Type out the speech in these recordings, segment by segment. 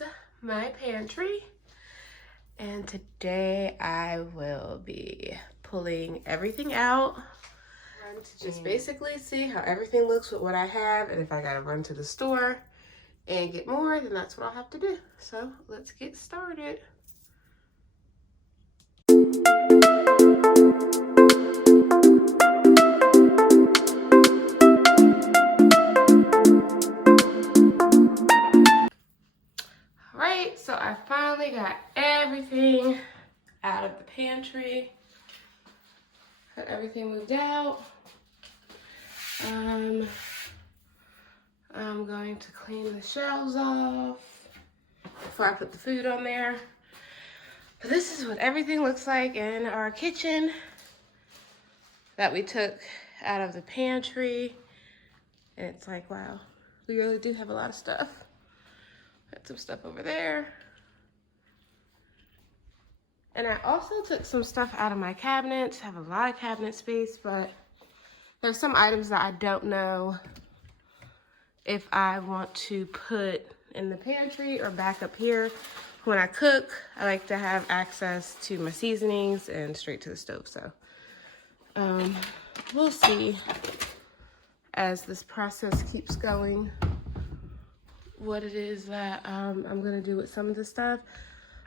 is my pantry, and today I will be pulling everything out to just basically see how everything looks with what I have, and if I gotta run to the store and get more, then that's what I'll have to do. So let's get started. Alright, so I finally got everything out of the pantry. Got everything moved out. I'm going to clean the shelves off before I put the food on there. But this is what everything looks like in our kitchen that we took out of the pantry. And it's like, wow, we really do have a lot of stuff. Got some stuff over there. And I also took some stuff out of my cabinets. I have a lot of cabinet space, but there's some items that I don't know if I want to put in the pantry or back up here. When I cook, I like to have access to my seasonings and straight to the stove. So we'll see as this process keeps going what it is that I'm gonna do with some of this stuff.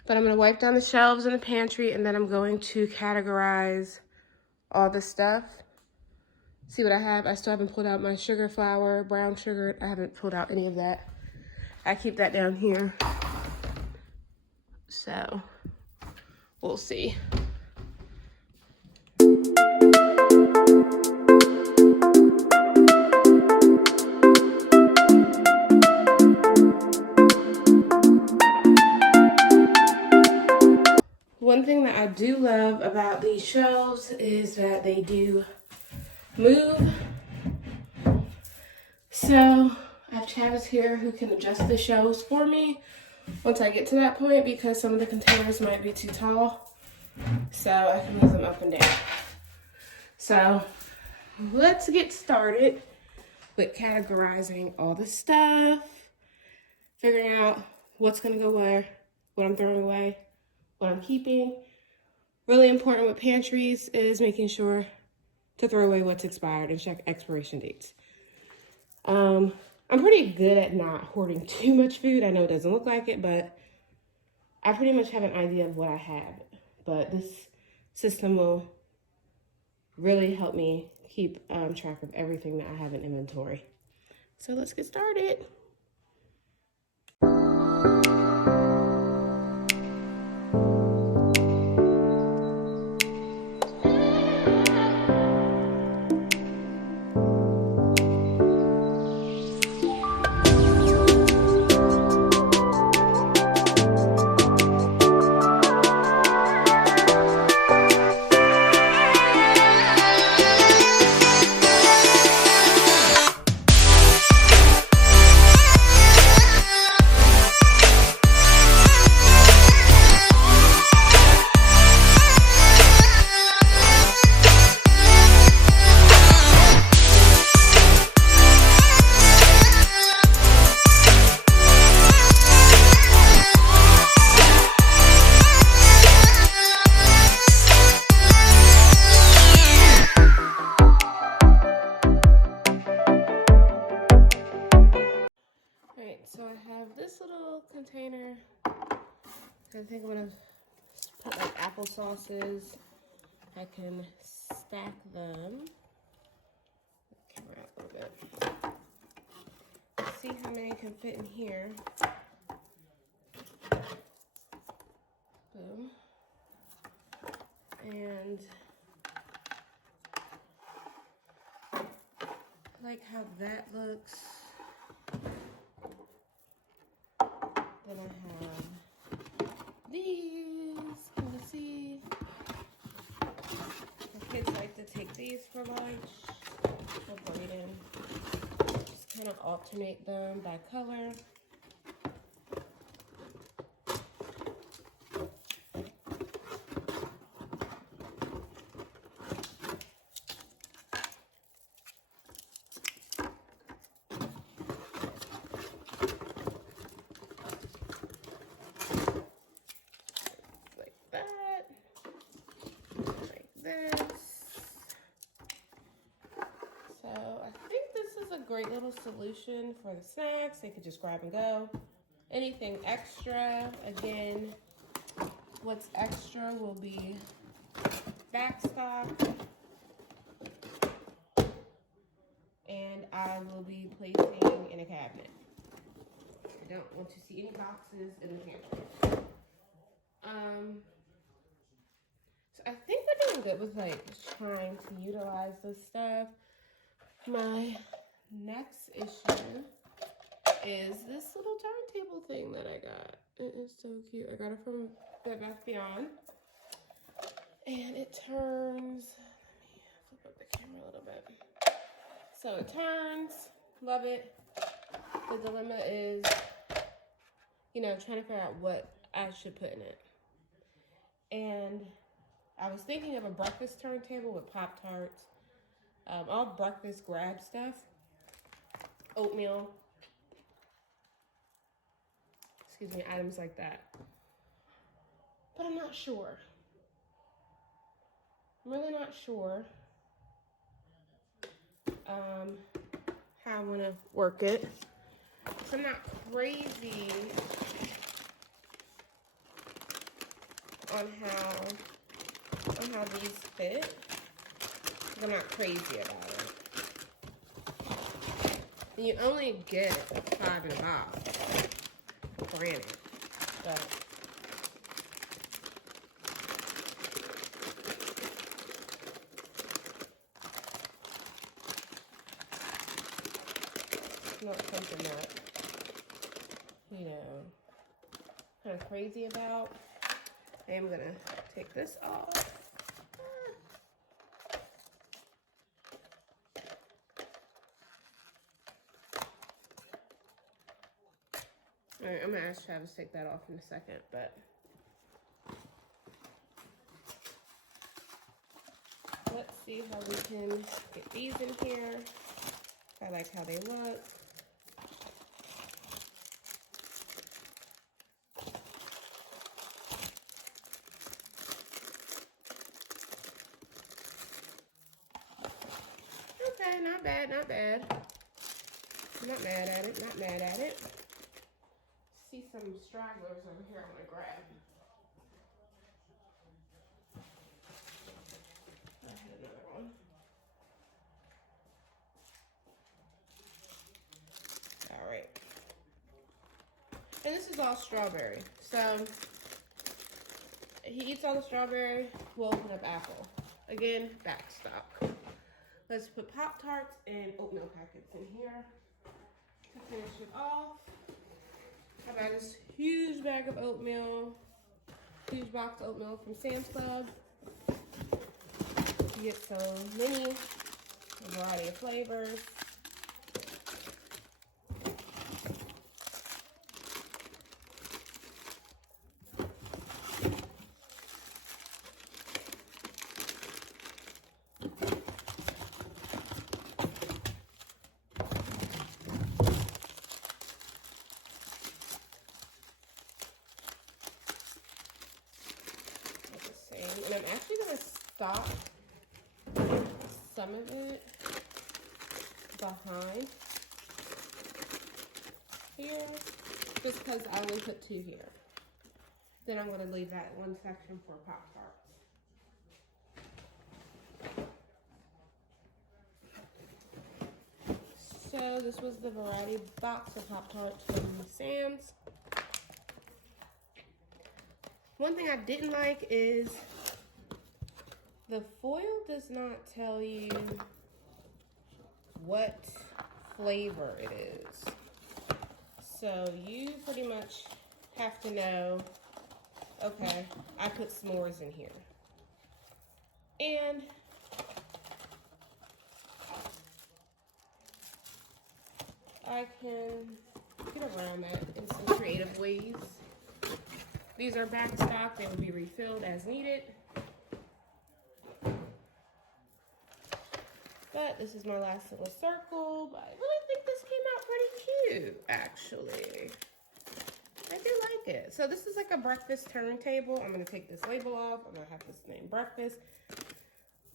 But I'm gonna wipe down the shelves in the pantry, and then I'm going to categorize all the stuff. See what I have. I still haven't pulled out my sugar, flour, brown sugar. I haven't pulled out any of that. I keep that down here. So we'll see. One thing that I do love about these shelves is that they do move. So I have Travis here who can adjust the shelves for me once I get to that point, because some of the containers might be too tall. So I can move them up and down. So let's get started with categorizing all the stuff, figuring out what's gonna go where, what I'm throwing away, what I'm keeping. Really important with pantries is making sure to throw away what's expired and check expiration dates. I'm pretty good at not hoarding too much food. I know it doesn't look like it, but I pretty much have an idea of what I have. But this system will really help me keep track of everything that I have in inventory. So let's get started. So I have this little container. I think I'm gonna put like applesauces. I can stack them. Camera out a little bit. See how many can fit in here. Boom. And I like how that looks. Then I have these. Can you see? My kids like to take these for lunch. I'll put it in. Just kind of alternate them by color. great little solution for the snacks. They could just grab and go. Anything extra, again, what's extra will be backstop. And I will be placing in a cabinet. I don't want to see any boxes in the pantry. So I think we're doing good with like trying to utilize this stuff. My next issue is this little turntable thing that I got. It is so cute. I got it from Bed Bath Beyond. And it turns, let me flip up the camera a little bit. So it turns, love it. The dilemma is, you know, trying to figure out what I should put in it. And I was thinking of a breakfast turntable with Pop-Tarts, all breakfast grab stuff, oatmeal, excuse me, items like that. But I'm not sure. I'm really not sure how I want to work it. So I'm not crazy on how these fit. I'm not crazy about it. And you only get 5 in a box, granted, but it's not something that, you know, kind of crazy about. I am gonna take this off. All right, I'm gonna ask Travis to take that off in a second, but let's see how we can get these in here. I like how they look. Okay, not bad, not bad. Not mad at it, not mad at it. See some stragglers over here I'm gonna grab. I had another one. All right. And this is all strawberry. So he eats all the strawberry, we'll open up apple. Again, back stock. Let's put Pop-Tarts and oatmeal packets in here to finish it off. I got this huge bag of oatmeal, huge box of oatmeal from Sam's Club. You get so many, a variety of flavors. And I'm actually going to stop some of it behind here, just because I only put 2 here. Then I'm going to leave that one section for Pop-Tarts. So this was the variety box of Pop-Tarts from Sam's. One thing I didn't like is the foil does not tell you what flavor it is. So you pretty much have to know, okay, I put s'mores in here. And I can get around that in some creative ways. These are back stock, they will be refilled as needed. But this is my last little circle, but I really think this came out pretty cute, actually. I do like it. So this is like a breakfast turntable. I'm gonna take this label off. I'm gonna have this name breakfast.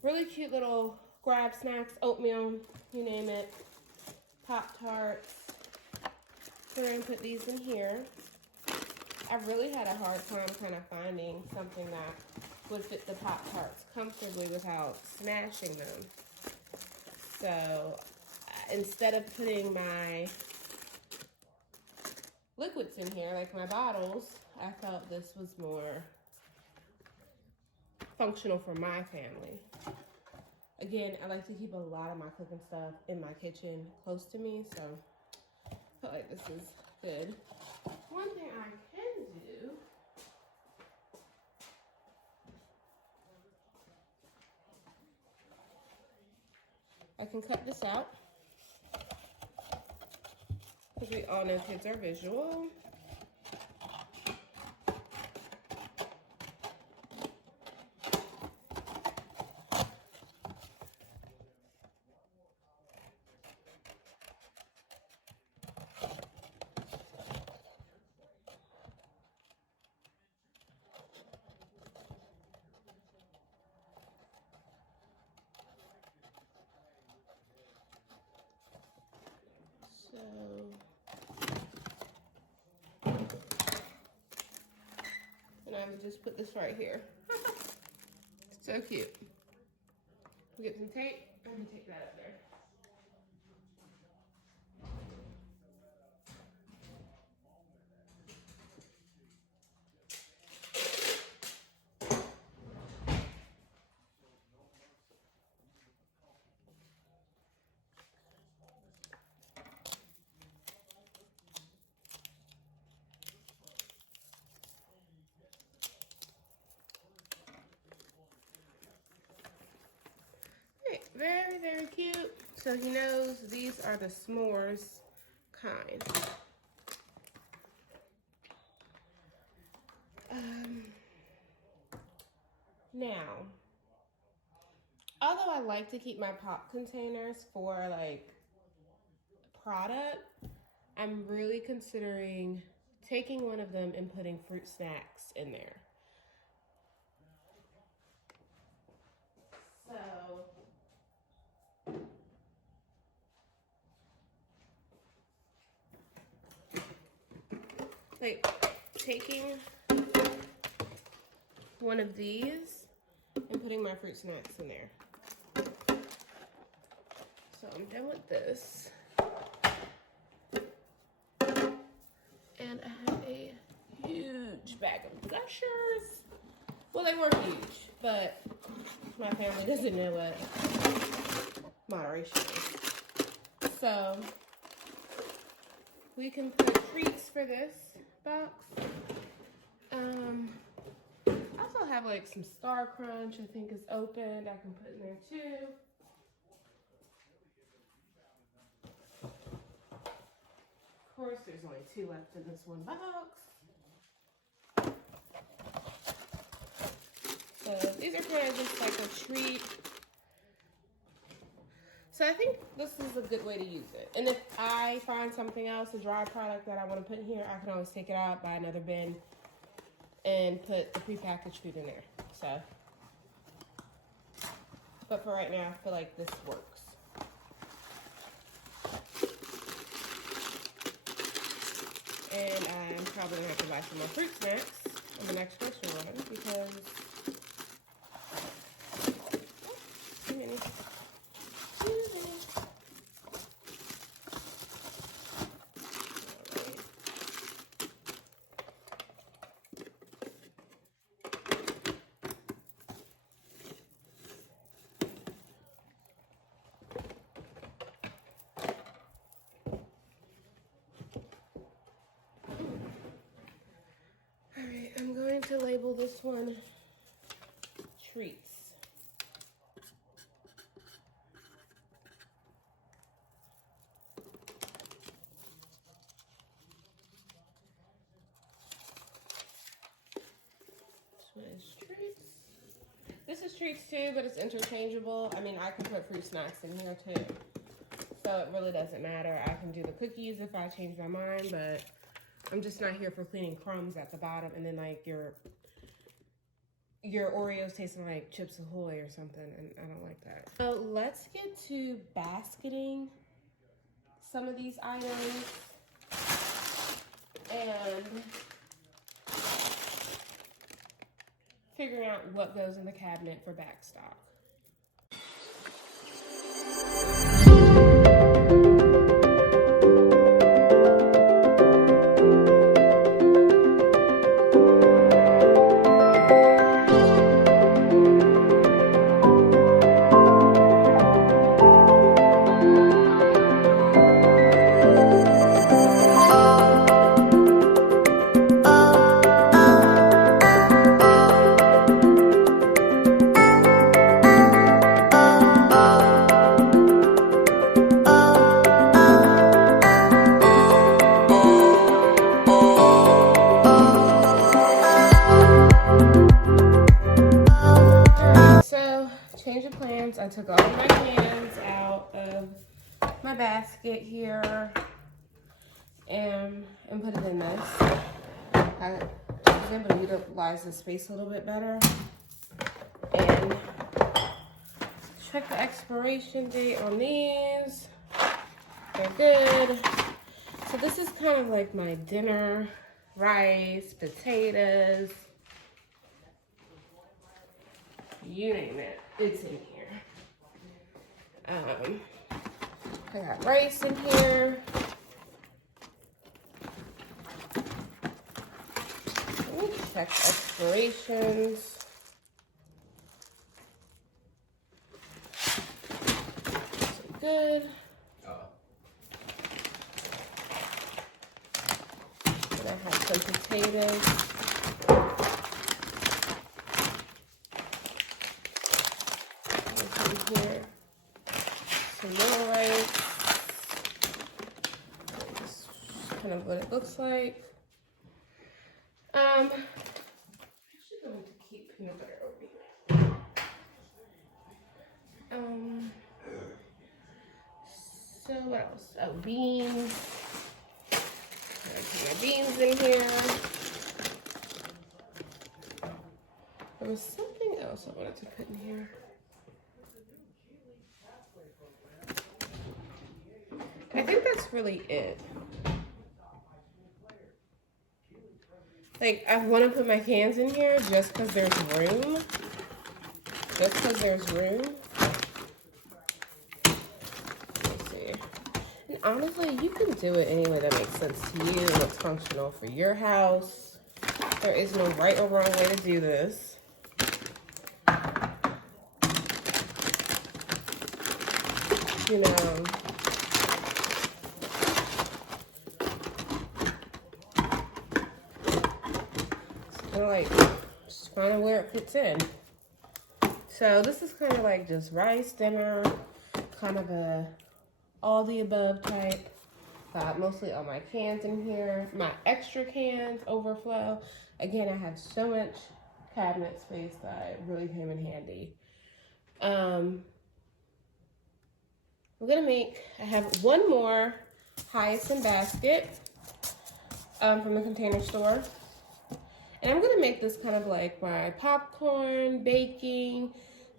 Really cute little grab snacks, oatmeal, you name it. Pop-Tarts. We're gonna put these in here. I really had a hard time kind of finding something that would fit the Pop-Tarts comfortably without smashing them. So instead of putting my liquids in here, like my bottles, I felt this was more functional for my family. Again, I like to keep a lot of my cooking stuff in my kitchen close to me, so I feel like this is good. One thing I can do, I can cut this out, because we all know kids are visual. So, and I would just put this right here. So cute. We get some tape. I'm gonna take that up there. Very, very cute. So he knows these are the s'mores kind. Now, although I like to keep my pop containers for like product, I'm really considering taking one of them and putting fruit snacks in there. So, like taking one of these and putting my fruit snacks in there. So I'm done with this. And I have a huge bag of Gushers. Well, they were huge, but my family doesn't know what moderation is. So we can put treats for this box. I also have like some Star Crunch I think is opened. I can put in there too. Of course, there's only 2 left in this one box. So these are kind of just like a treat. So I think this is a good way to use it. And if I find something else, a dry product that I want to put in here, I can always take it out, buy another bin, and put the prepackaged food in there. So, but for right now, I feel like this works. And I'm probably gonna have to buy some more fruit snacks in the next grocery run because too many. Alright, I'm going to label this one treats. This one is treats. This is treats too, but it's interchangeable. I mean, I can put fruit snacks in here too. So it really doesn't matter. I can do the cookies if I change my mind, but I'm just not here for cleaning crumbs at the bottom and then like your Oreos tasting like Chips Ahoy or something, and I don't like that. So let's get to basketing some of these items and figuring out what goes in the cabinet for backstock. Change of plans. I took all of my cans out of my basket here and put it in this. I was able to utilize the space a little bit better. And check the expiration date on these. They're good. So this is kind of like my dinner, rice, potatoes, you name it, it's in here. I got rice in here. Let me check expirations. So good. And I have some potatoes. Here, some more rice. This is kind of what it looks like. I'm actually going to keep peanut butter over here. So what else? Oh, beans. I put my beans in here. There was something else I wanted to put in here. I think that's really it. Like, I want to put my cans in here just because there's room. Just because there's room. Let's see. And honestly, you can do it any way that makes sense to you, what's functional for your house. There is no right or wrong way to do this. You know, like just find where it fits in. So this is kind of like just rice dinner, kind of a all the above type. Got mostly all my cans in here. My extra cans overflow. Again, I have so much cabinet space that it really came in handy. I have one more hyacinth basket from the Container Store. And I'm gonna make this kind of like my popcorn, baking,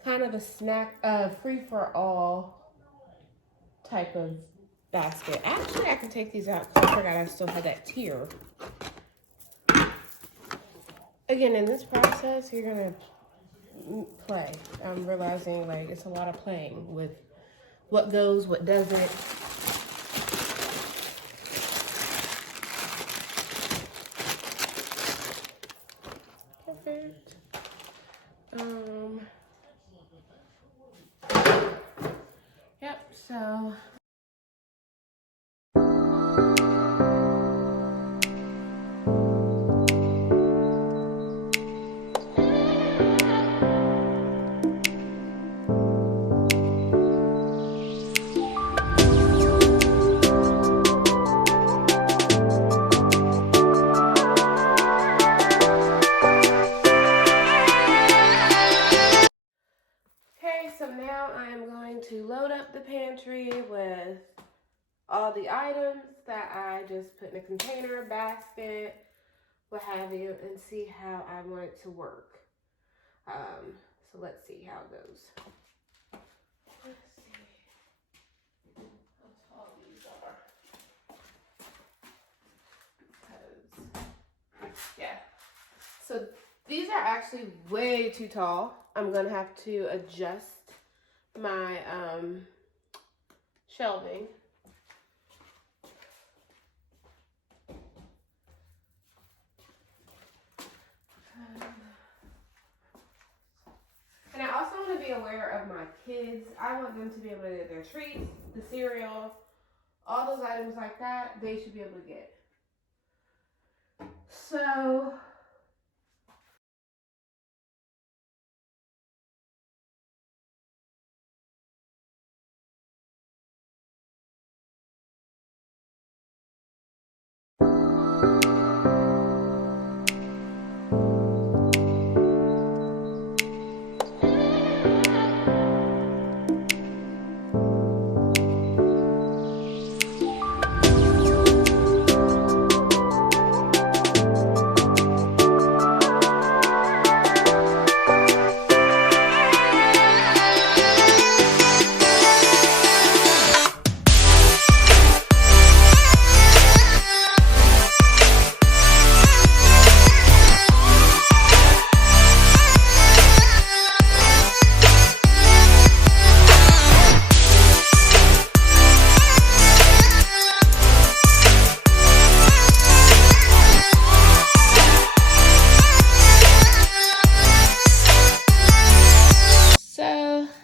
kind of a snack, free-for-all type of basket. Actually, I can take these out because I forgot I still had that tier. Again, in this process, you're gonna play. I'm realizing like it's a lot of playing with what goes, what doesn't. Perfect. Yep, so now I am going to load up the pantry with all the items that I just put in a container, basket, what have you, and see how I want it to work. So let's see how it goes. Let's see how tall these are. These are actually way too tall. I'm gonna have to adjust my shelving. And I also want to be aware of my kids. I want them to be able to get their treats, the cereal, all those items like that, they should be able to get. So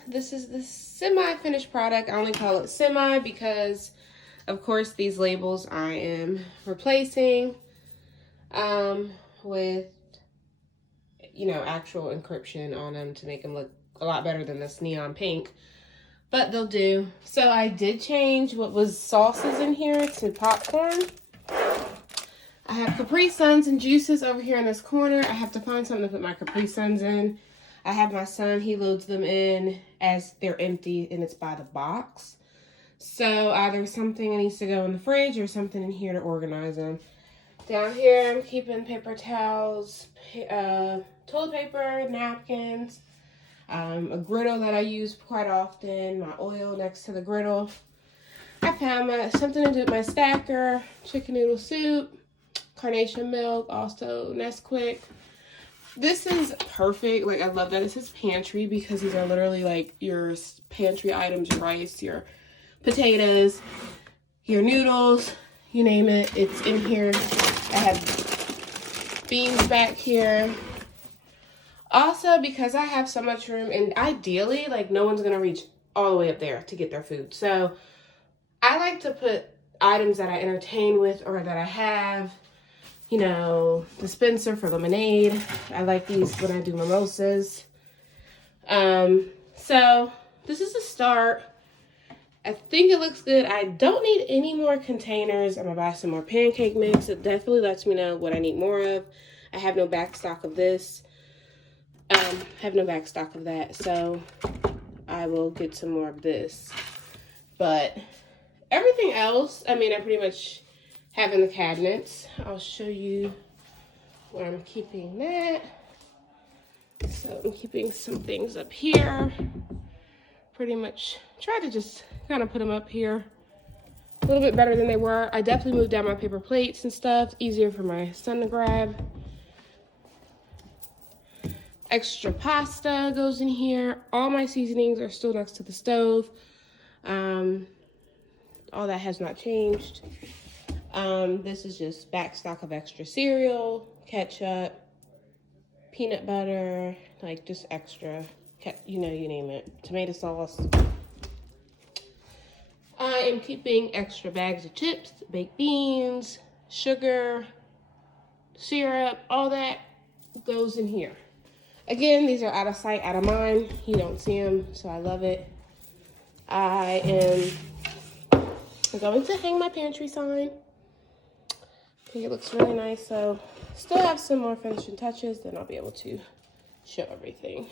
this is the semi-finished product. I only call it semi because, of course, these labels I am replacing with, you know, actual encryption on them to make them look a lot better than this neon pink. But they'll do. So I did change what was sauces in here to popcorn. I have Capri Suns and juices over here in this corner. I have to find something to put my Capri Suns in. I have my son, he loads them in as they're empty and it's by the box. So either something needs to go in the fridge or something in here to organize them. Down here, I'm keeping paper towels, toilet paper, napkins, a griddle that I use quite often, my oil next to the griddle. I found something to do with my stacker, chicken noodle soup, carnation milk, also Nesquik. This is perfect. Like, I love that it says pantry because these are literally like your pantry items, your rice, your potatoes, your noodles, you name it, it's in here. I have beans back here. Also, because I have so much room, and ideally, like, no one's gonna reach all the way up there to get their food. So I like to put items that I entertain with or that I have. You know, dispenser for lemonade. I like these when I do mimosas. So this is a start. I think it looks good. I don't need any more containers. I'm gonna buy some more pancake mix. It definitely lets me know what I need more of. I have no back stock of this. Have no back stock of that, so I will get some more of this. But everything else, I mean, I pretty much have in the cabinets. I'll show you where I'm keeping that. So I'm keeping some things up here. Pretty much try to just kind of put them up here a little bit better than they were. I definitely moved down my paper plates and stuff. Easier for my son to grab. Extra pasta goes in here. All my seasonings are still next to the stove. All that has not changed. This is just back stock of extra cereal, ketchup, peanut butter, like just extra, you know, you name it, tomato sauce. I am keeping extra bags of chips, baked beans, sugar, syrup, all that goes in here. Again, these are out of sight, out of mind. You don't see them, so I love it. I am going to hang my pantry sign. I think it looks really nice, so still have some more finishing touches, then I'll be able to show everything.